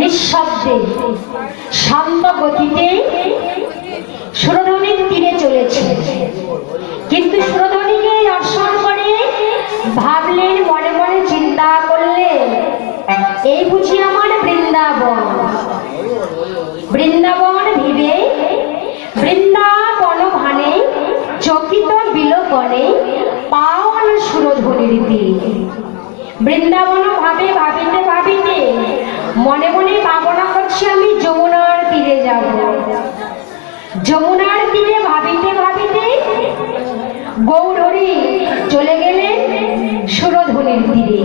নিঃশব্দে শান্ত গতিতে সুরধনির তীরে চলেছে। কিন্তু সুরধনিকে দর্শন করে ভাবলেন, মনে মনে চিন্তা করলেন, এই বুঝি আমার বৃন্দাবন। বৃন্দাবন ভেবে বৃন্দাবন ভানে চকিত বিলোপনে পাওন সুরধনির তীরে। বৃন্দাবন ভাবে ভাবিতে ভাবিতে মনে মনে ভাবনা করছি আমি যমুনার তীরে যাব। যমুনার তীরে ভাবিতে ভাবিতে গৌরহরি চলে গেলেন সুরধনির তীরে।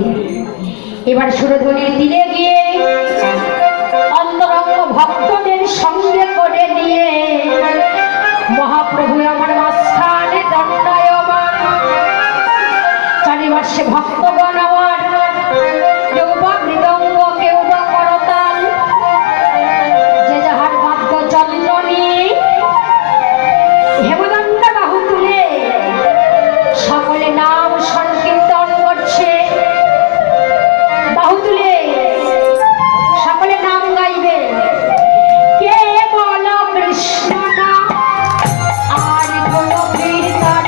এবার সুরধনির তীরে গিয়ে অন্তরঙ্গ ভক্তদের সঙ্গে করে নিয়ে মহাপ্রভু আমার মাঝখানে দণ্ডায়মান। চারিপাশে ভক্তগণ আমার, কেউ বা মৃদঙ্গ, কেউ বা করতাল, যে যাহার বাদ্যযন্ত্র নিয়ে হেমদণ্ড বাহু তুলে সকলে নাম সংকীর্তন করছে। বাহু তুলে সকলে নাম গাইবে, কে বল কৃষ্ণ নাম আর কোন কীর্তন,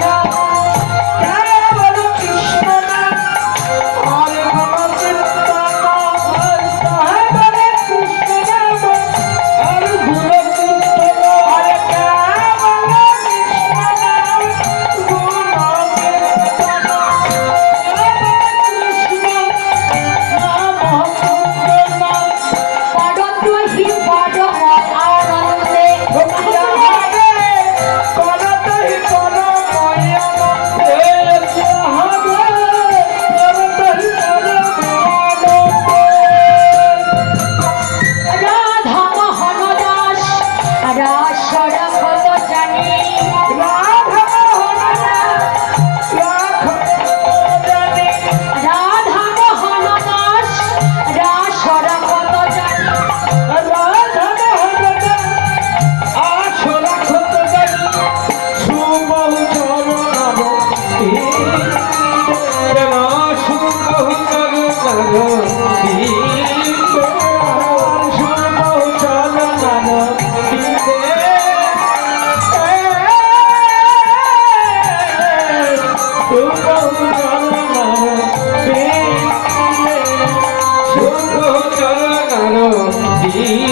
He